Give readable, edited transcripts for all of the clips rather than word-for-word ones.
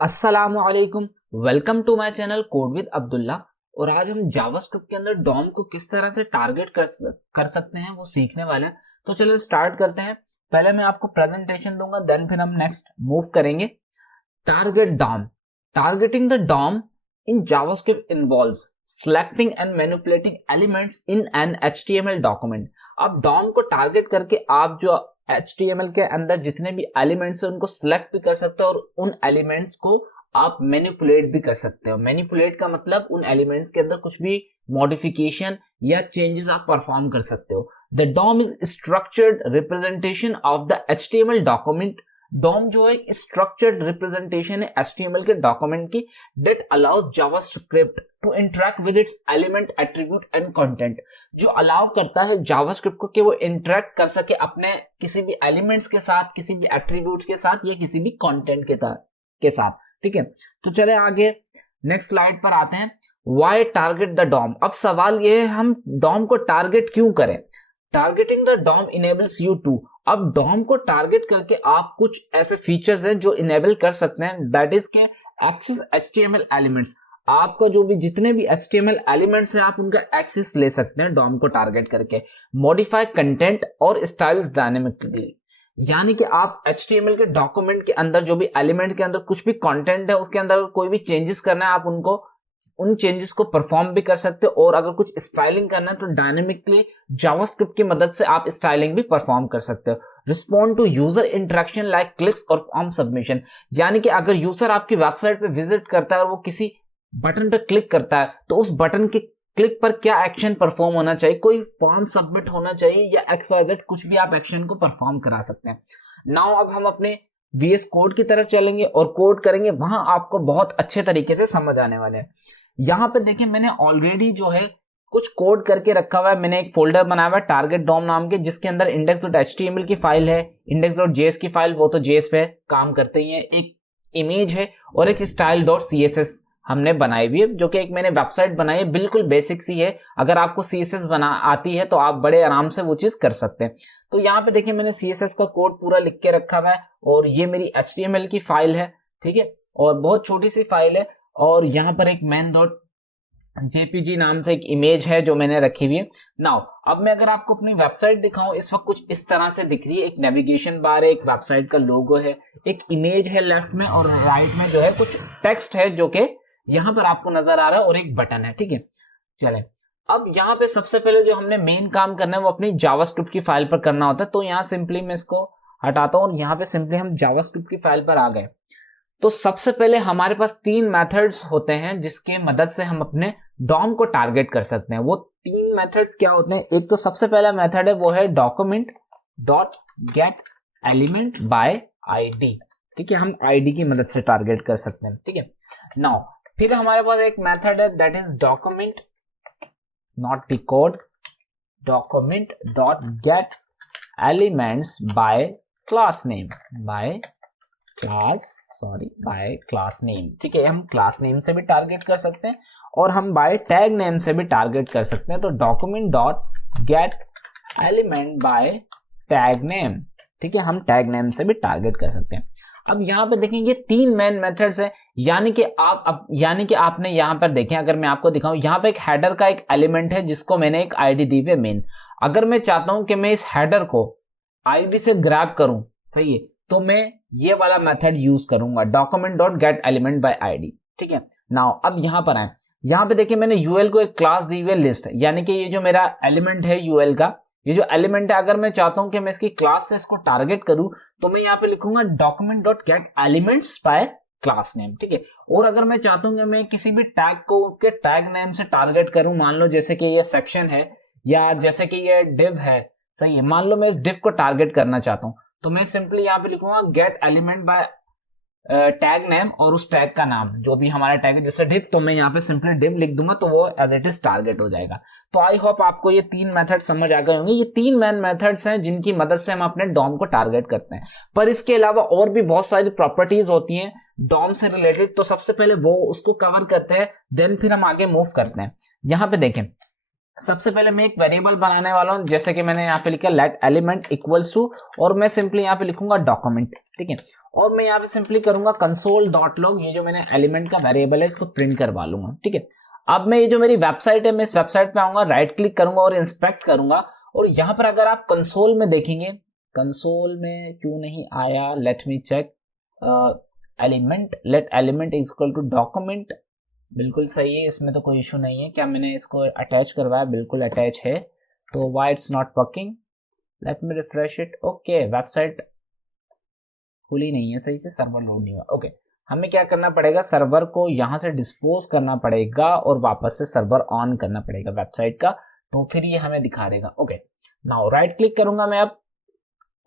अस्सलामुअलैकुम। Welcome to my channel code with Abdullah. और आज हम जावास्क्रिप्ट के अंदर डॉम को किस तरह से टारगेट कर सकते हैं वो सीखने वाले हैं। तो चलिए स्टार्ट करते हैं। पहले मैं आपको प्रेजेंटेशन दूंगा, देन फिर हम नेक्स्ट मूव करेंगे। Target DOM. Targeting the DOM in JavaScript involves selecting and manipulating elements in an HTML document। अब डॉम को टारगेट करके आप जो HTML के अंदर जितने भी एलिमेंट्स हैं उनको सिलेक्ट भी कर सकते हो और उन एलिमेंट्स को आप मैनिपुलेट भी कर सकते हो। मैनिपुलेट का मतलब उन एलिमेंट्स के अंदर कुछ भी मॉडिफिकेशन या चेंजेस आप परफॉर्म कर सकते हो। The DOM is structured representation of the HTML document. DOM जो है स्ट्रक्चर्ड रिप्रेजेंटेशन है HTML के डॉक्यूमेंट की, that allows JavaScript to interact with its element, attribute and content. जो अलाउ करता है जावास्क्रिप्ट को कि वो इंटरेक्ट कर सके अपने किसी भी एलिमेंट्स के साथ, किसी भी एट्रीब्यूट्स के साथ या किसी भी कंटेंट के साथ। ठीक है, तो चले आगे नेक्स्ट स्लाइड पर आते हैं। Why target the DOM. अब सवाल ये है हम डॉम को टारगेट क्यों करें। Targeting the DOM enables you to. अब डॉम को टारगेट करके आप कुछ ऐसे फीचर्स हैं जो इनेबल कर सकते हैं, दैट इज के एक्सेस HTML एलिमेंट्स। आपका जो भी जितने भी HTML एलिमेंट्स हैं आप उनका एक्सेस ले सकते हैं डॉम को टारगेट करके। मॉडिफाई कंटेंट और स्टाइल्स डायनेमिकली, यानी कि आप HTML के डॉक्यूमेंट के अंदर जो भी एलिमेंट के अंदर कुछ भी कंटेंट है उसके अंदर कोई भी चेंजेस करना है आप उनको उन चेंजेस को परफॉर्म भी कर सकते हो। और अगर कुछ स्टाइलिंग करना है तो डायनेमिकली जावास्क्रिप्ट की मदद से आप स्टाइलिंग भी परफॉर्म कर सकते हो। Respond to user interaction like clicks और फॉर्म सबमिशन, यानी कि अगर यूजर आपकी वेबसाइट पे विजिट करता है और वो किसी बटन पर क्लिक करता है तो उस बटन के क्लिक पर क्या एक्शन परफॉर्म होना चाहिए, कोई फॉर्म सबमिट होना चाहिए या XYZ कुछ भी आप एक्शन को परफॉर्म करा सकते हैं। नाउ अब हम अपने VS कोड की तरफ चलेंगे और कोड करेंगे, वहां आपको बहुत अच्छे तरीके से समझ आने वाले हैं। यहाँ पे देखिए मैंने ऑलरेडी जो है कुछ कोड करके रखा हुआ है। मैंने एक फोल्डर बनाया हुआ है टारगेट डॉम नाम के, जिसके अंदर index.html की फाइल है, index.js की फाइल, वो तो JS पे काम करते ही है, एक इमेज है और एक style.css हमने बनाई हुई है, जो कि एक मैंने वेबसाइट बनाई है, बिल्कुल बेसिक सी है। अगर आपको CSS बना आती है तो आप बड़े आराम से वो चीज कर सकते हैं। तो यहाँ पे देखिए मैंने CSS का कोड पूरा लिख के रखा हुआ है और ये मेरी HTML की फाइल है। ठीक है, और बहुत छोटी सी फाइल है और यहाँ पर एक main.jpg नाम से एक इमेज है जो मैंने रखी हुई है। नाउ अब मैं अगर आपको अपनी वेबसाइट दिखाऊं, इस वक्त कुछ इस तरह से दिख रही है। एक नेविगेशन बार है, एक वेबसाइट का लोगो है, एक इमेज है लेफ्ट में और राइट में जो है कुछ टेक्स्ट है जो कि यहाँ पर आपको नजर आ रहा है और एक बटन है। ठीक है, चले अब यहाँ पे सबसे पहले जो हमने मेन काम करना है वो अपनी जावास्क्रिप्ट की फाइल पर करना होता है। तो यहाँ सिंपली मैं इसको हटाता हूँ और यहाँ पे सिंपली हम जावास्क्रिप्ट की फाइल पर आ गए। तो सबसे पहले हमारे पास 3 मेथड्स होते हैं जिसके मदद से हम अपने डॉम को टारगेट कर सकते हैं। वो 3 मेथड्स क्या होते हैं, एक तो सबसे पहला मेथड है वो है document dot get element by ID। ठीक है, हम ID की मदद से टारगेट कर सकते हैं। ठीक है, नाउ फिर हमारे पास एक मेथड है that is document not the code, document dot get elements by class name, by class name. ठीक है, हम क्लास नेम से भी टारगेट कर सकते हैं और हम बाय टैग नेम से भी टारगेट कर सकते हैं। तो document dot get element bye tag name. ठीक है, हम टैग नेम से भी टारगेट कर सकते हैं। अब यहाँ पे देखेंगे 3 मेन मेथड्स हैं, यानी कि आपने यहाँ पर देखें, अगर मैं आपको दिखाऊं, यहाँ पे एक हेडर का एक एलिमेंट है जिसको मैंने एक ID दी है मेन। अगर मैं चाहता हूं कि मैं इस हेडर को ID से ग्रैब करूं, सही है, तो मैं ये वाला मेथड यूज करूंगा document dot get element by ID। ठीक है, नाउ अब यहाँ पर आए, यहाँ पे देखिए मैंने UL को एक क्लास दी हुई है लिस्ट, यानी कि ये जो मेरा एलिमेंट है UL का, ये जो एलिमेंट है, अगर मैं चाहता हूं कि मैं इसकी क्लास से इसको टारगेट करूं तो मैं यहाँ पे लिखूंगा document dot get elements by class name. ठीक है, और अगर मैं चाहता हूं कि मैं किसी भी टैग को उसके टैग नेम से टारगेट करूं, मान लो जैसे कि ये सेक्शन है या जैसे कि ये डिव है, सही है, मान लो मैं इस डिव को टारगेट करना चाहता हूं तो मैं सिंपली यहाँ पे लिखूंगा gate element bye tag name और उस टैग का नाम, जो भी हमारा टैग है, जैसे डिव, तो मैं यहाँ पे सिंपली डिव लिख दूंगा तो वो एज इट इज टारगेट हो जाएगा। तो आई होप आपको ये 3 मेथड समझ आ गए होंगे। ये 3 मेन मेथड्स हैं जिनकी मदद से हम अपने डॉम को टारगेट करते हैं, पर इसके अलावा और भी बहुत सारी प्रॉपर्टीज होती हैं डॉम से रिलेटेड। तो सबसे पहले वो उसको कवर करते हैं, देन फिर हम आगे मूव करते हैं। यहाँ पे देखें सबसे पहले मैं एक वेरिएबल बनाने वाला हूं, जैसे कि मैंने यहाँ पे लिखा लेट एलिमेंट इक्वल्स टू, और मैं सिंपली यहाँ पे लिखूंगा डॉक्यूमेंट, ठीक है। और मैं यहाँ पे सिंपली करूंगा कंसोल डॉट लॉग, ये जो मैंने एलिमेंट का वेरिएबल है इसको प्रिंट करवा लूंगा, ठीक है। अब मैं ये जो मेरी वेबसाइट है, मैं इस वेबसाइट पे आऊंगा, राइट क्लिक करूंगा और इंस्पेक्ट करूंगा, और यहाँ पर अगर आप कंसोल में देखेंगे, कंसोल में क्यों नहीं आया, let me check, element, let element is equal to document, बिल्कुल सही है, इसमें तो कोई इशू नहीं है। क्या मैंने इसको अटैच करवाया? बिल्कुल अटैच है, तो why it's not working, let me refresh it. Okay, website खुली नहीं है सही से, सर्वर लोड नहीं हुआ। ओके, हमें क्या करना पड़ेगा, सर्वर को यहाँ से डिस्पोज करना पड़ेगा और वापस से सर्वर ऑन करना पड़ेगा वेबसाइट का, तो फिर ये हमें दिखा देगा। ओके, नाउ राइट क्लिक करूंगा मैं अब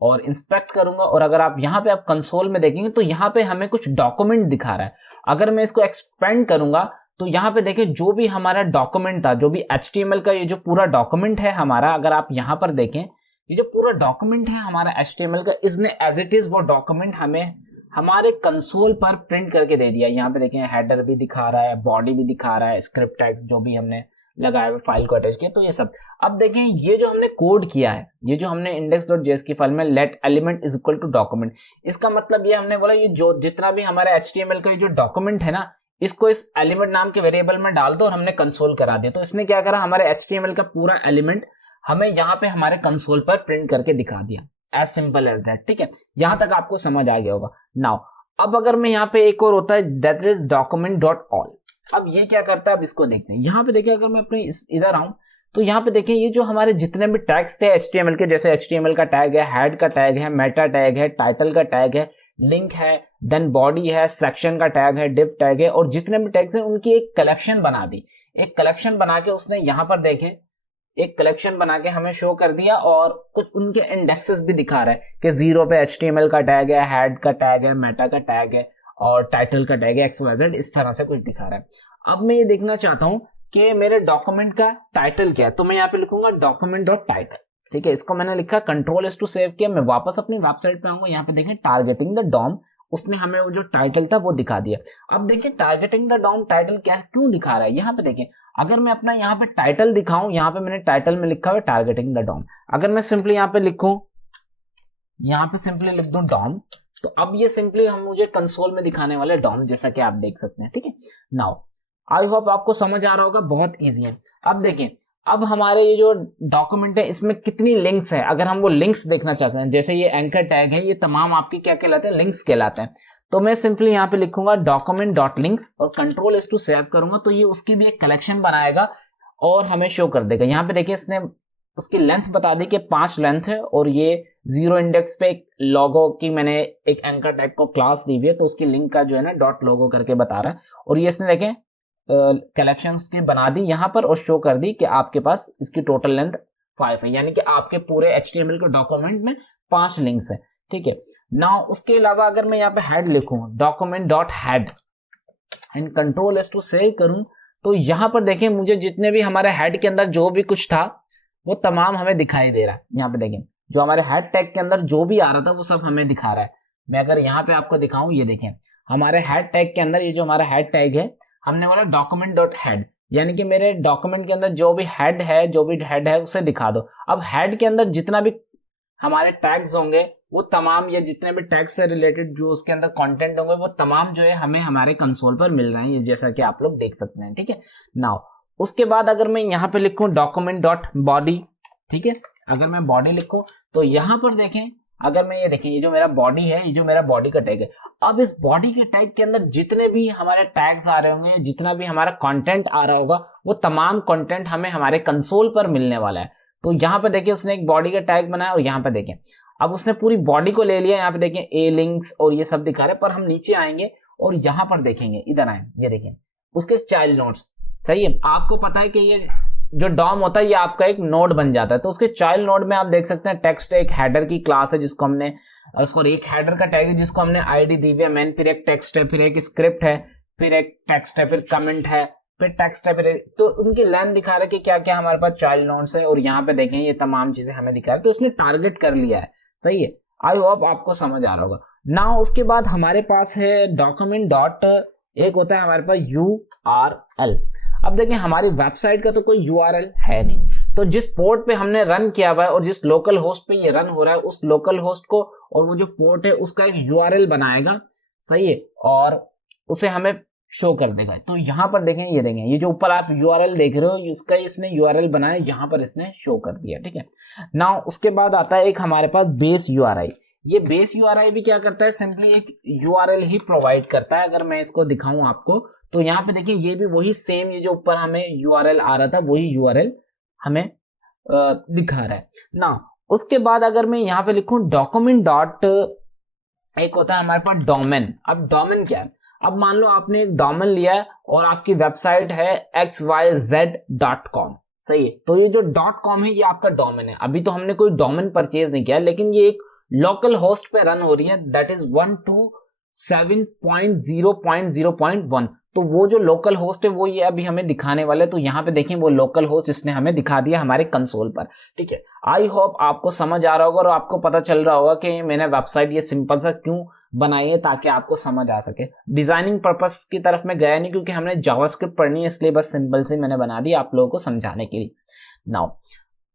और इंस्पेक्ट करूंगा, और अगर आप यहाँ पे आप कंसोल में देखेंगे तो यहाँ पे हमें कुछ डॉक्यूमेंट दिखा रहा है। अगर मैं इसको एक्सपेंड करूंगा तो यहाँ पे देखिए जो भी हमारा डॉक्यूमेंट था, जो भी HTML का ये जो पूरा डॉक्यूमेंट है हमारा, अगर आप यहाँ पर देखें ये जो पूरा डॉक्यूमेंट है हमारा HTML का, इसने एज इट इज वो डॉक्यूमेंट हमें हमारे कंसोल पर प्रिंट करके दे दिया। यहाँ पे देखें हेडर भी दिखा रहा है, बॉडी भी दिखा रहा है, स्क्रिप्ट टैग्स जो भी हमने लगाया हुआ फाइल को अटैच किया, तो ये सब। अब देखें ये जो हमने कोड किया है, ये जो हमने index.js की फाइल में let element is equal to document, इसका मतलब ये हमने बोला ये जो जितना भी हमारा HTML का ये जो डॉक्यूमेंट है ना, इसको इस एलिमेंट नाम के वेरिएबल में डाल दो और हमने कंसोल करा दिया। तो इसने क्या करा, हमारे HTML का पूरा एलिमेंट हमें यहाँ पे हमारे कंसोल पर प्रिंट करके दिखा दिया, एज सिंपल एज दैट, ठीक है। यहां तक आपको समझ आ गया होगा। नाउ अब अगर मैं यहाँ पे एक और होता है that is document dot all, अब ये क्या करता है, अब इसको देखते हैं। यहाँ पे देखिए अगर मैं अपने इधर आऊं तो यहाँ पे देखिए ये जो हमारे जितने भी टैग्स थे HTML के, जैसे HTML का टैग है, हेड का टैग है, मेटा टैग है, टाइटल का टैग है, लिंक है, देन बॉडी है, सेक्शन का टैग है, डिव टैग है, और जितने भी टैग्स हैं उनकी एक कलेक्शन बना दी। एक कलेक्शन बना के उसने यहाँ पर देखे एक कलेक्शन बना के हमें शो कर दिया, और कुछ उनके इंडेक्सेस भी दिखा रहा है कि 0 पे HTML का टैग है, हेड का टैग है, मेटा का टैग है, और टाइटल का टैग है, XYZ, इस तरह से कुछ दिखा रहा है। अब मैं ये देखना चाहता हूं कि मेरे डॉक्यूमेंट का टाइटल क्या है, तो मैं यहाँ पे लिखूंगा डॉक्यूमेंट डॉट टाइटल, ठीक है। इसको मैंने लिखा, कंट्रोल-S टू सेव किया, मैं वापस अपनी वेबसाइट पे आऊंगा, यहाँ पे देखें टारगेटिंग द डॉम, उसने हमें वो जो टाइटल था वो दिखा दिया। अब देखिए टारगेटिंग द डॉम टाइटल क्या क्यों दिखा रहा है, यहाँ पे देखें अगर मैं अपना यहाँ पे टाइटल दिखाऊं, यहाँ पे मैंने टाइटल में लिखा हुआ टारगेटिंग द डॉम, अगर मैं सिंपली यहाँ पे लिखूं, यहाँ पे सिंपली लिख दूं डॉम, तो अब ये सिंपली हम मुझे कंसोल में दिखाने वाले डॉम, जैसा कि आप देख सकते हैं, ठीक है। नाउ आई होप आपको समझ आ रहा होगा, बहुत इजी है। अब देखें अब हमारे ये जो डॉक्यूमेंट है इसमें कितनी लिंक्स है, अगर हम वो लिंक्स देखना चाहते हैं, जैसे ये एंकर टैग है, ये तमाम आपके क्या कहलाते हैं, लिंक्स कहलाते हैं। तो मैं सिंपली यहाँ पे लिखूंगा डॉक्यूमेंट डॉट लिंक्स और कंट्रोल-S टू सेव करूंगा, तो ये उसकी भी एक कलेक्शन बनाएगा और हमें शो कर देगा। यहाँ पे देखिए इसने उसकी लेंथ बता दी कि 5 लेंथ है, और ये 0 इंडेक्स पे एक लोगो की मैंने एक एंकर टैग को क्लास दी हुई है, तो उसकी लिंक का जो है ना डॉट लोगो करके बता रहा है, और ये इसने देखें कलेक्शंस की बना दी यहाँ पर और शो कर दी कि आपके पास इसकी टोटल लेंथ 5 है, यानी कि आपके पूरे HTML के डॉक्यूमेंट में 5 लिंक्स है, ठीक है। नाउ उसके अलावा अगर मैं यहाँ पे हेड लिखूं document dot head and control S to save करूं, तो यहाँ पर देखें मुझे जितने भी हमारे हेड के अंदर जो भी कुछ था वो तमाम हमें दिखाई दे रहा है। यहाँ पे देखें जो हमारे हेड टैग के अंदर जो भी आ रहा था वो सब हमें दिखा रहा है। मैं अगर यहाँ पे आपको दिखाऊं, ये देखें हमारे हेड टैग के अंदर ये जो हमारा हेड टैग है, हमने बोला डॉक्यूमेंट डॉट हेड, यानी कि मेरे डॉक्यूमेंट के अंदर जो भी हेड है उसे दिखा दो। अब हेड के अंदर जितना भी हमारे टैग्स होंगे वो तमाम, या जितने भी टैग से रिलेटेड जो उसके अंदर कंटेंट होंगे वो तमाम जो है हमें हमारे कंसोल पर मिल रहे हैं, ये जैसा कि आप लोग देख सकते हैं, ठीक है। नाउ उसके बाद अगर मैं यहाँ पे लिखूं डॉक्यूमेंट डॉट बॉडी, ठीक है, अगर मैं बॉडी लिखूं तो यहाँ पर देखें अगर मैं ये देखें ये जो मेरा बॉडी है, ये जो मेरा बॉडी का टैग है, अब इस बॉडी के टैग के अंदर जितने भी हमारे टैग्स आ रहे होंगे, जितना भी हमारा कंटेंट आ रहा होगा वो तमाम कंटेंट हमें हमारे कंसोल पर मिलने वाला है। तो यहाँ पे देखिए उसने एक बॉडी का टैग बनाया और यहाँ पे देखें अब उसने पूरी बॉडी को ले लिया, यहाँ पे देखें ए लिंक्स और ये सब दिखा रहे हैं, पर हम नीचे आएंगे और यहाँ पर देखेंगे, इधर आए, ये देखें उसके चाइल्ड नोड्स, सही है। आपको पता है कि ये जो डॉम होता है ये आपका एक नोड बन जाता है, तो उसके चाइल्ड नोड में आप देख सकते हैं टेक्स्ट, एक हेडर की क्लास है जिसको हमने, उसको एक हेडर का टैग है जिसको हमने आईडी दी हुई है मैन, फिर एक टेक्स्ट है, फिर एक स्क्रिप्ट है, फिर एक टेक्स्ट है, फिर कमेंट है, फिर टेक्स्ट है, फिर तो उनकी लाइन दिखा रहा है कि क्या क्या हमारे पास चाइल्ड नोड्स है, और यहाँ पे देखें ये तमाम चीजें हमें दिखा रहा है, तो उसने टारगेट कर लिया है, सही है। आई होप आपको समझ आ रहा होगा। नाउ उसके बाद हमारे पास है डॉक्यूमेंट डॉट, एक होता है हमारे पास URL। अब देखिए हमारी वेबसाइट का तो कोई यूआरएल है नहीं, तो जिस पोर्ट पे हमने रन किया हुआ है और जिस लोकल होस्ट पे ये रन हो रहा है उस लोकल होस्ट को और वो जो पोर्ट है उसका एक यूआरएल बनाएगा, सही है, और उसे हमें शो कर देगा। तो यहाँ पर देखें, ये जो ऊपर आप यूआरएल देख रहे हो इसका इसने यूआरएल बनाया, यहाँ पर इसने शो कर दिया, ठीक है। नाउ उसके बाद आता है एक हमारे पास बेस यूआरआई। ये बेस यूआरआई भी क्या करता है, सिंपली एक यूआरएल ही प्रोवाइड करता है। अगर मैं इसको दिखाऊं आपको तो यहाँ पे देखिए ये भी वही सेम, ये जो ऊपर हमें यूआरएल आ रहा था वही यूआरएल हमें दिखा रहा है ना। उसके बाद अगर मैं यहाँ पे लिखूं डॉक्यूमेंट डॉट, एक होता है हमारे पास डोमेन। अब डोमेन क्या है, अब मान लो आपने एक डोमेन लिया है और आपकी वेबसाइट है xyz.com, सही है, तो ये जो .com है ये आपका डोमेन है। अभी तो हमने कोई डोमेन परचेज नहीं किया, लेकिन ये एक लोकल होस्ट पे रन हो रही है, दैट इज 127.0.0.1। तो वो जो लोकल होस्ट है वो ये अभी हमें दिखाने वाले, तो यहाँ पे देखें वो लोकल होस्ट इसने हमें दिखा दिया हमारे कंसोल पर, ठीक है। आई होप आपको समझ आ रहा होगा और आपको पता चल रहा होगा कि मैंने वेबसाइट ये सिंपल सा क्यों बनाई है, ताकि आपको समझ आ सके। डिजाइनिंग पर्पस की तरफ में गया नहीं, क्योंकि हमने जावास्क्रिप्ट पढ़नी है, इसलिए बस सिंपल से मैंने बना दी आप लोगों को समझाने के लिए। नाउ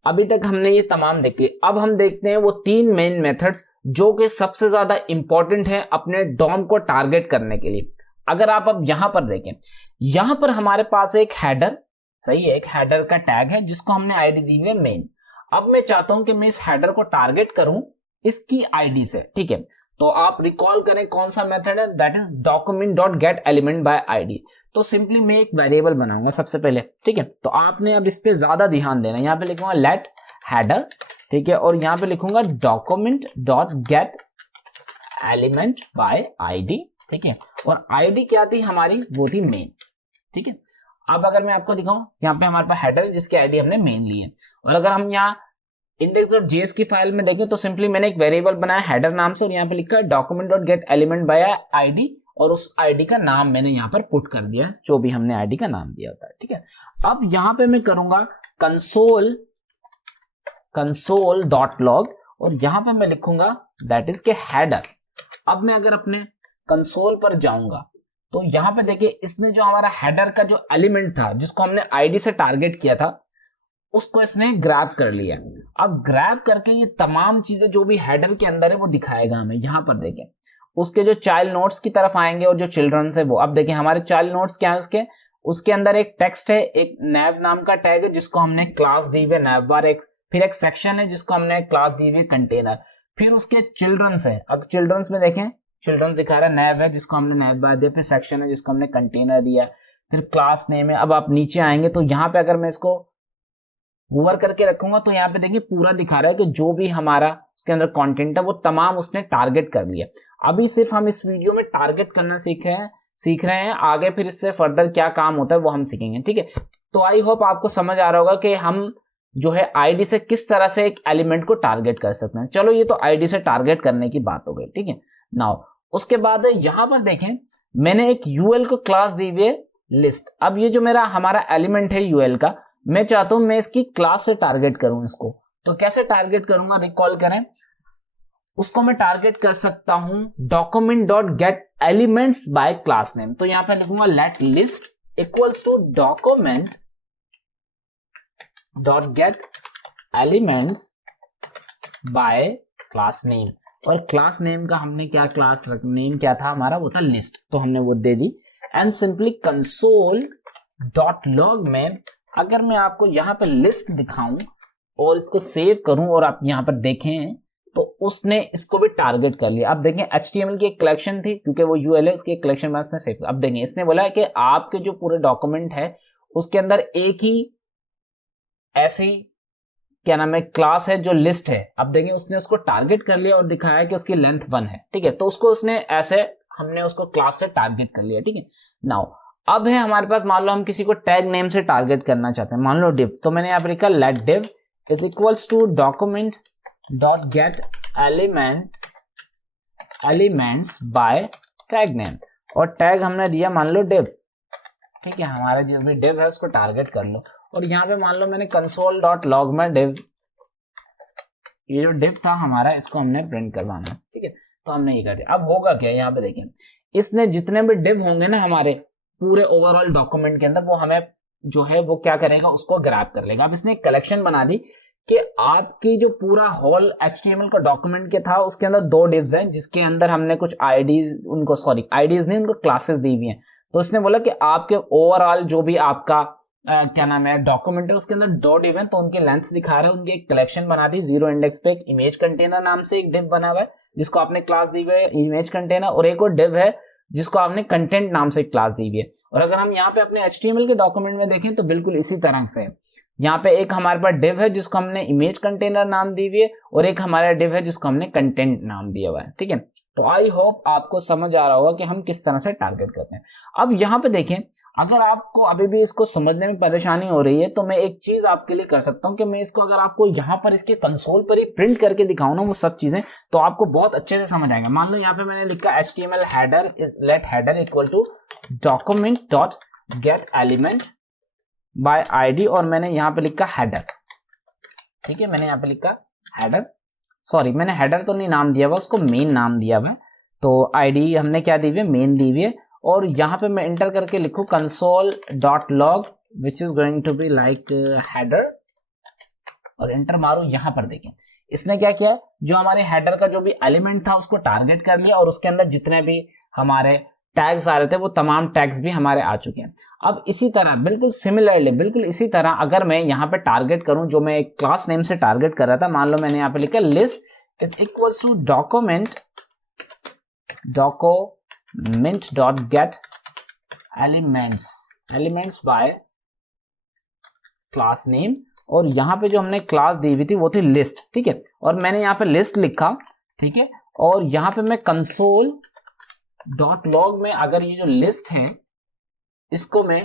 अभी तक हमने ये तमाम देखे, अब हम देखते हैं वो 3 मेन मेथड्स जो कि सबसे ज्यादा इंपॉर्टेंट है अपने डॉम को टारगेट करने के लिए। अगर आप अब यहां पर देखें, यहां पर हमारे पास एक हेडर, सही है, एक हेडर का टैग है जिसको हमने आईडी दी हुई है मेन। अब मैं चाहता हूं कि मैं इस हेडर को टारगेट करूं इसकी आईडी से, ठीक है। तो आप रिकॉल करें कौन सा मेथड है, that is document dot get element bye ID. तो सिंपली मैं एक वेरिएबल बनाऊंगा सबसे पहले, ठीक है। तो आपने अब इस पे ज्यादा ध्यान देना, यहाँ पे लिखूंगा लेट हेडर, ठीक है, और यहाँ पे लिखूंगा document dot get element bye ID, ठीक है। और आईडी क्या थी हमारी, वो थी मेन, ठीक है। अब अगर मैं आपको दिखाऊं, यहाँ पे हमारे पास हेडर है जिसकी आईडी हमने मेन ली है, और अगर हम यहाँ index.js की फाइल में देखें तो सिंपली मैंने एक वेरिएबल बनाया हेडर नाम से और यहाँ पे लिखा है document dot get element bye ID, और उस आईडी का नाम मैंने यहाँ पर पुट कर दिया, जो भी हमने आईडी का नाम दिया होता है, ठीक है। अब यहाँ पे मैं करूंगा कंसोल डॉट लॉग, और यहाँ पे मैं लिखूंगा दैट इज के हेडर। अब मैं अगर अपने कंसोल पर जाऊंगा तो यहाँ पे देखिए इसने जो हमारा हेडर का जो एलिमेंट था जिसको हमने आईडी से टारगेट किया था उसको इसने ग्रैब कर लिया। अब ग्रैब करके ये तमाम चीजें जो भी हेडर के अंदर है वो दिखाएगा हमें। यहाँ पर देखें उसके जो चाइल्ड नोट्स की तरफ आएंगे और जो चिल्ड्रंस है वो, अब देखें हमारे चाइल्ड नोट्स क्या है, उसके अंदर एक टेक्स्ट है, एक नैव नाम का टैग है जिसको हमने क्लास दी हुई नैव बार, एक फिर एक सेक्शन है जिसको हमने क्लास दी हुई कंटेनर, फिर उसके चिल्ड्रंस है। अब चिल्ड्रंस में देखें चिल्ड्रंस दिखा रहा है, नैव है जिसको हमने नैव बार दिया, फिर सेक्शन है जिसको हमने कंटेनर दिया, फिर क्लास नेम है। अब आप नीचे आएंगे तो यहाँ पे अगर मैं इसको होवर करके रखूंगा तो यहाँ पे देखिए पूरा दिखा रहा है कि जो भी हमारा उसके अंदर कंटेंट है वो तमाम उसने टारगेट कर लिया। अभी सिर्फ हम इस वीडियो में टारगेट करना सीख रहे हैं, आगे फिर इससे फर्दर क्या काम होता है वो हम सीखेंगे, ठीक है। तो आई होप आपको समझ आ रहा होगा कि हम जो है आईडी से किस तरह से एक एलिमेंट को टारगेट कर सकते हैं। चलो ये तो आईडी से टारगेट करने की बात हो गई, ठीक है। नाउ उसके बाद यहाँ पर देखें मैंने एक यूएल को क्लास दी हुई है लिस्ट। अब ये जो मेरा हमारा एलिमेंट है यूएल का, मैं चाहता हूं मैं इसकी क्लास से टारगेट करूं इसको। तो कैसे टारगेट करूंगा, रिकॉल करें, उसको मैं टारगेट कर सकता हूं document dot get elements by class name. तो यहां पे लिखूंगा let list equals to document dot get elements by class name, और क्लास नेम का हमने क्या क्लास नेम क्या था हमारा, वो था लिस्ट, तो हमने वो दे दी। And simply console dot log में अगर मैं आपको यहाँ पे लिस्ट दिखाऊं और इसको सेव करूं और आप यहाँ पर देखें तो उसने इसको भी टारगेट कर लिया। अब देखें HTML की एक कलेक्शन थी, क्योंकि वो UL है, इसकी एक कलेक्शन में इसने सेव। अब देखें इसने बोला है कि आपके जो पूरे डॉक्यूमेंट है उसके अंदर एक ही ऐसी क्या नाम है क्लास है जो लिस्ट है। अब देखें उसने उसको टारगेट कर लिया और दिखाया कि उसकी लेंथ 1 है, ठीक है। तो उसको उसने ऐसे हमने उसको क्लास से टारगेट कर लिया, ठीक है। नाउ अब है हमारे पास, मान लो हम किसी को टैग नेम से टारगेट करना चाहते हैं, मान लो div, तो मैंने यहाँ पर लिखा let div is equals to document dot get elements by tag name, और टैग हमने दिया मान लो div, ठीक है। हमारा जो भी div है उसको टारगेट कर लो, और यहाँ पे मान लो मैंने कंसोल डॉट लॉग में div, ये जो div था हमारा इसको हमने प्रिंट करवाना है, ठीक है। तो हमने ये कर दिया। अब होगा क्या, यहाँ पे देखें इसने जितने भी div होंगे ना हमारे पूरे ओवरऑल डॉक्यूमेंट के अंदर वो हमें जो है वो क्या करेगा, उसको ग्रैब कर लेगा। अब इसने एक कलेक्शन बना दी कि आपकी जो पूरा होल HTML का डॉक्यूमेंट के था उसके अंदर 2 डिव्स हैं जिसके अंदर हमने कुछ आईडीज, उनको सॉरी आईडीज नहीं, उनको क्लासेस दी हुई हैं। तो उसने बोला कि आपके ओवरऑल जो भी आपका क्या नाम है डॉक्यूमेंट है उसके अंदर 2 डिव हैं, तो उनके लेंथ्स दिखा रहा है। उनकी एक कलेक्शन बना दी, 0 इंडेक्स पे एक इमेज कंटेनर नाम से एक डिव बना हुआ है जिसको आपने क्लास दी हुई है इमेज कंटेनर, और एक और डिव है जिसको आपने कंटेंट नाम से क्लास दी हुई है। और अगर हम यहाँ पे अपने HTML के डॉक्यूमेंट में देखें तो बिल्कुल इसी तरह से यहाँ पे एक हमारे पास डिव है जिसको हमने इमेज कंटेनर नाम दी हुई है और एक हमारा डिव है जिसको हमने कंटेंट नाम दिया हुआ है। ठीक है, तो आई होप आपको समझ आ रहा होगा कि हम किस तरह से टारगेट करते हैं। अब यहाँ पे देखें, अगर आपको अभी भी इसको समझने में परेशानी हो रही है तो मैं एक चीज आपके लिए कर सकता हूँ कि मैं इसको अगर आपको यहाँ पर इसके कंसोल पर ही प्रिंट करके दिखाऊं ना वो सब चीजें, तो आपको बहुत अच्छे से समझ आएगा। मान लो यहाँ पे मैंने लिखा HTML header is let header equal to document dot get element by ID और मैंने यहाँ पे लिखा हेडर। ठीक है, मैंने यहाँ पे लिखा हेडर, सॉरी मैंने हेडर तो नहीं नाम दिया हुआ, उसको मेन नाम दिया हुआ है। तो ID हमने क्या दी हुई है, मेन दी हुई है। और यहाँ पे मैं इंटर करके लिखूँ console.log which is going to be like header और इंटर मारूं। यहाँ पर देखें इसने क्या किया, जो हमारे हेडर का जो भी एलिमेंट था उसको टारगेट कर लिया और उसके अंदर जितने भी हमारे टैग्स आ रहे थे वो तमाम टैग्स भी हमारे आ चुके हैं। अब इसी तरह बिल्कुल सिमिलरली, बिल्कुल इसी तरह अगर मैं यहाँ पे टारगेट करूं, जो मैं एक क्लास नेम से टारगेट कर रहा था, मान लो मैंने यहाँ पे लिखा list is equal to document dot get elements by class name, और यहाँ पे जो हमने क्लास दी हुई थी वो थी लिस्ट। ठीक है, और मैंने यहाँ पे लिस्ट लिखा। ठीक है, और यहाँ पे मैं कंसोल डॉट लॉग में अगर ये जो लिस्ट है इसको मैं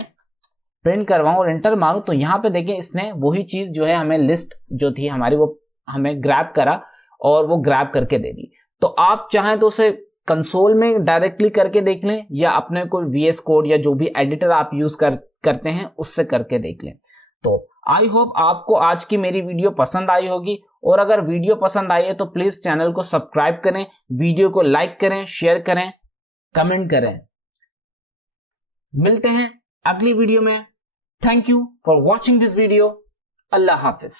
प्रिंट करवाऊं और एंटर मारूं तो यहाँ पे देखिए इसने वही चीज जो है हमें लिस्ट जो थी हमारी वो हमें ग्रैब करा और वो ग्रैब करके दे दी। तो आप चाहें तो उसे कंसोल में डायरेक्टली करके देख लें या अपने कोई VS कोड या जो भी एडिटर आप यूज करते हैं उससे करके देख लें। तो आई होप आपको आज की मेरी वीडियो पसंद आई होगी, और अगर वीडियो पसंद आई है तो प्लीज चैनल को सब्सक्राइब करें, वीडियो को लाइक करें, शेयर करें, कमेंट करें। मिलते हैं अगली वीडियो में। Thank you for watching this video. Allah Hafiz.